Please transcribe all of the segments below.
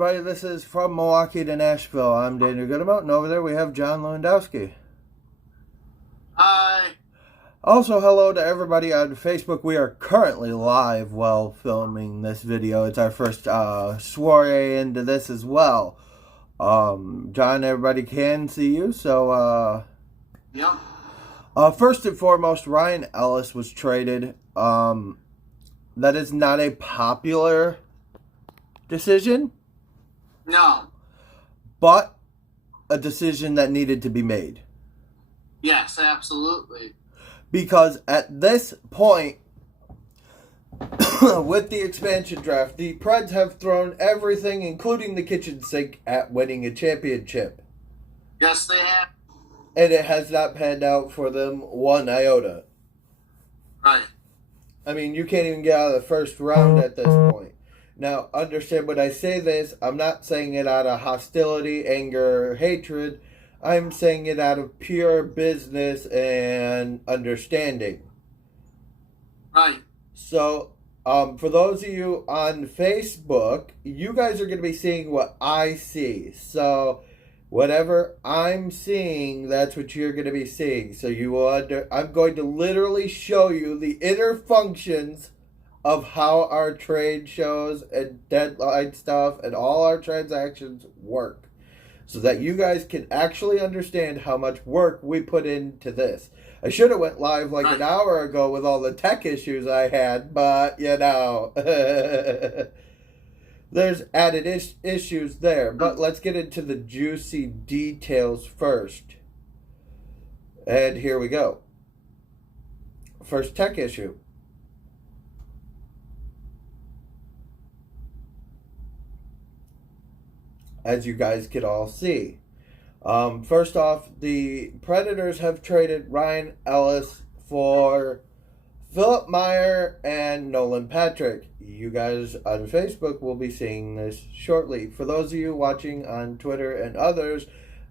everybody. This is From Milwaukee to Nashville. I'm Daniel Goodemout, and over there we have John Lewandowski. Hi. Also, hello to everybody on Facebook. We are currently live while filming this video. It's our first soiree into this as well. John, everybody can see you, so Yep. First and foremost, Ryan Ellis was traded. That is not a popular decision. No. But a decision that needed to be made. Yes, absolutely. Because at this point, with the expansion draft, the Preds have thrown everything, including the kitchen sink, at winning a championship. Yes, they have. And it has not panned out for them one iota. Right. I mean, you can't even get out of the first round at this point. Now, understand when I say this, I'm not saying it out of hostility, anger, or hatred. I'm saying it out of pure business and understanding. Right. So, for those of you on Facebook, you guys are going to be seeing what I see. So, whatever I'm seeing, that's what you're going to be seeing. So, you will I'm going to literally show you the inner functions of how our trade shows and deadline stuff and all our transactions work, so that you guys can actually understand how much work we put into this. I should have went live like an hour ago with all the tech issues I had, but you know, there's added issues there. But let's get into the juicy details first. And here we go. First tech issue. As you guys can all see. First off, the Predators have traded Ryan Ellis for Philip Meyer and Nolan Patrick. You guys on Facebook will be seeing this shortly. For those of you watching on Twitter and others,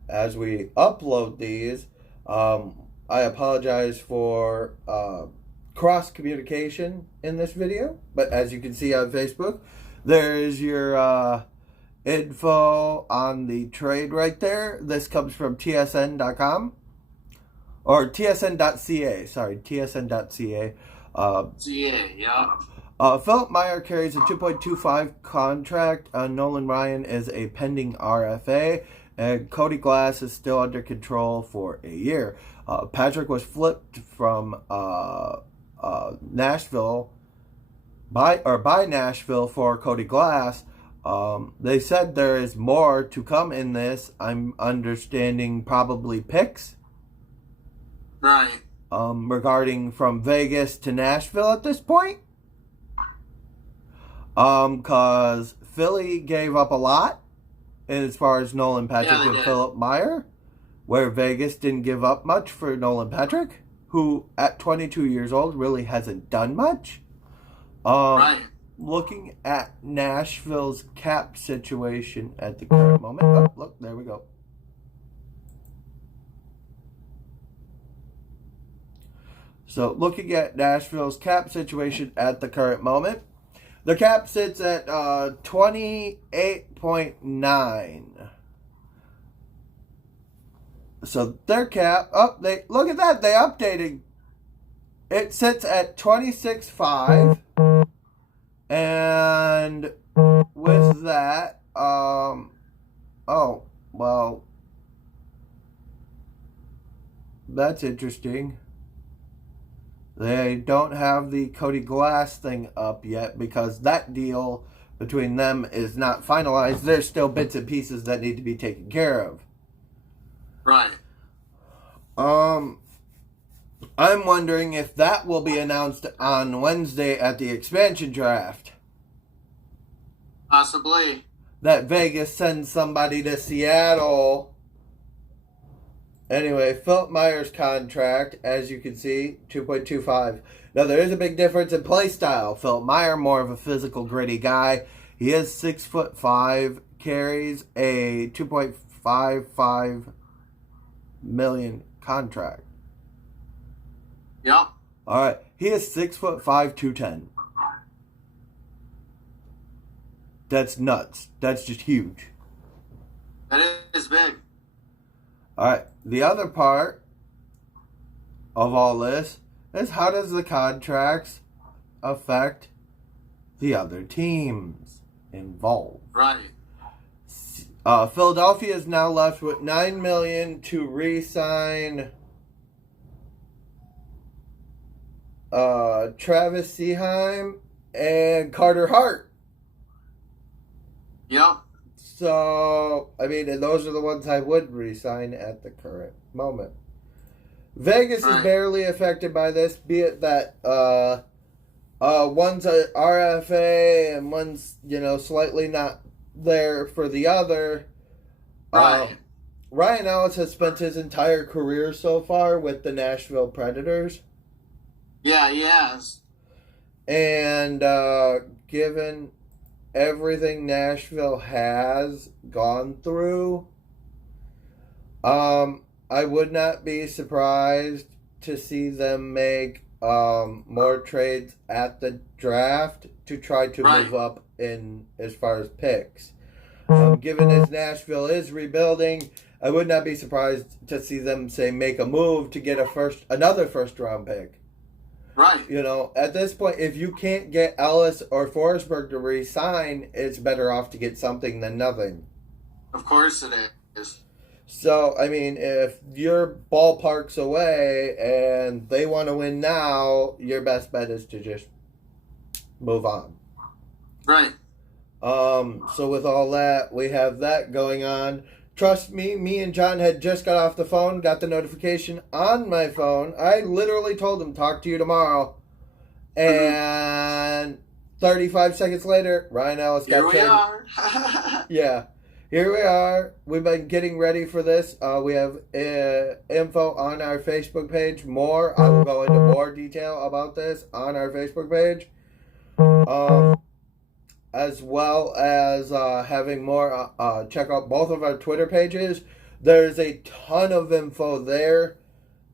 as we upload these, I apologize for cross communication in this video. But as you can see on Facebook, there's your info on the trade right there. This comes from tsn.com or tsn.ca. Sorry, tsn.ca. CA, yeah. Philip Meyer carries a 2.25 contract. Nolan Ryan is a pending RFA, and Cody Glass is still under control for a year. Patrick was flipped from Nashville by Nashville for Cody Glass. They said there is more to come in this. I'm understanding probably picks. Right. Regarding from Vegas to Nashville at this point. Cause Philly gave up a lot as far as Nolan Patrick and Philip Meyer, where Vegas didn't give up much for Nolan Patrick, who at 22 years old really hasn't done much. Right. Looking at Nashville's cap situation at the current moment. Oh, look, there we go. So, looking at Nashville's cap situation at the current moment, the cap sits at 28.9. So, their cap, they look at that, they updated. It sits at 26.5. And with that, oh, well, that's interesting. They don't have the Cody Glass thing up yet because that deal between them is not finalized. There's still bits and pieces that need to be taken care of. Right. I'm wondering if that will be announced on Wednesday at the expansion draft. Possibly. That Vegas sends somebody to Seattle. Anyway, Philip Meyer's contract, as you can see, 2.25. Now, there is a big difference in play style. Philip Meyer, more of a physical, gritty guy. He is 6'5", carries a $2.55 million contract. Yep. All right. He is 6'5", 210. That's nuts. That's just huge. That is big. All right. The other part of all this is how does the contracts affect the other teams involved? Right. Philadelphia is now left with $9 million to re-sign Travis Seaheim and Carter Hart. Yep. So, I mean, and those are the ones I would re-sign at the current moment. Vegas is barely affected by this, be it that one's a RFA and one's, slightly not there for the other. Right. Ryan Ellis has spent his entire career so far with the Nashville Predators. Yeah, he has. And given everything Nashville has gone through, I would not be surprised to see them make more trades at the draft to try to move up in as far as picks. Given as Nashville is rebuilding, I would not be surprised to see them say make a move to get another first round pick. Right. At this point, if you can't get Ellis or Forsberg to re-sign, it's better off to get something than nothing. Of course it is. So, I mean, if you're ballparks away and they want to win now, your best bet is to just move on. Right. So with all that, we have that going on. Trust me and John had just got off the phone, got the notification on my phone. I literally told him, talk to you tomorrow. And 35 seconds later, Ryan Ellis got traded. Here we are. Yeah. Here we are. We've been getting ready for this. We have info on our Facebook page. I will go into more detail about this on our Facebook page. As well as having more, check out both of our Twitter pages. There's a ton of info there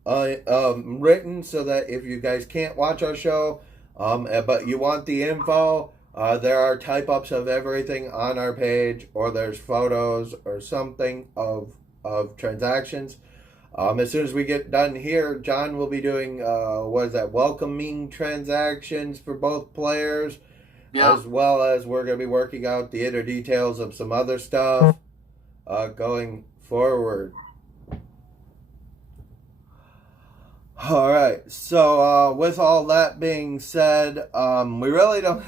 written so that if you guys can't watch our show, but you want the info, there are type-ups of everything on our page, or there's photos or something of transactions. As soon as we get done here, John will be doing, welcoming transactions for both players. Yeah. As well as we're going to be working out the inner details of some other stuff going forward. All right. So with all that being said, we really don't.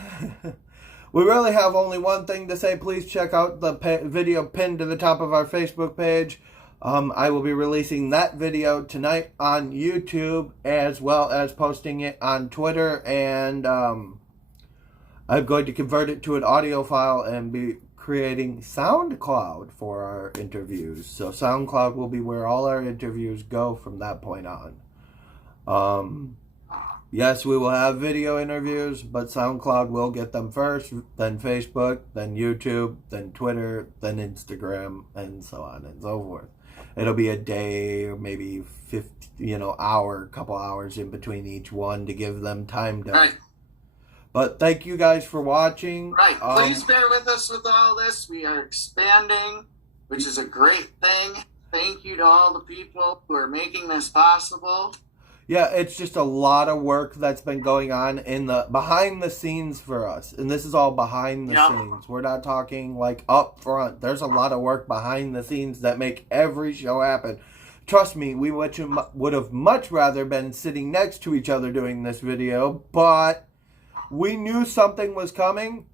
We really have only one thing to say. Please check out the video pinned to the top of our Facebook page. I will be releasing that video tonight on YouTube, as well as posting it on Twitter, and I'm going to convert it to an audio file and be creating SoundCloud for our interviews. So SoundCloud will be where all our interviews go from that point on. Yes, we will have video interviews, but SoundCloud will get them first, then Facebook, then YouTube, then Twitter, then Instagram, and so on and so forth. It'll be a day or maybe 50, couple hours in between each one to give them time to... Right. But thank you guys for watching. Right. Please bear with us with all this. We are expanding, which is a great thing. Thank you to all the people who are making this possible. Yeah, it's just a lot of work that's been going on in the behind the scenes for us. And this is all behind the scenes. We're not talking like up front. There's a lot of work behind the scenes that make every show happen. Trust me, we would have much rather been sitting next to each other doing this video, but we knew something was coming.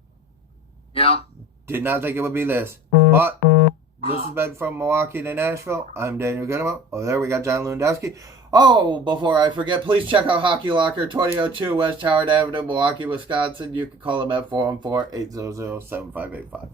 Yeah. Did not think it would be this. But this has been from Milwaukee to Nashville. I'm Daniel Goodemo. Oh, there we got John Lewandowski. Oh, before I forget, please check out Hockey Locker, 2002 West Howard Avenue, Milwaukee, Wisconsin. You can call them at 414-800-7585.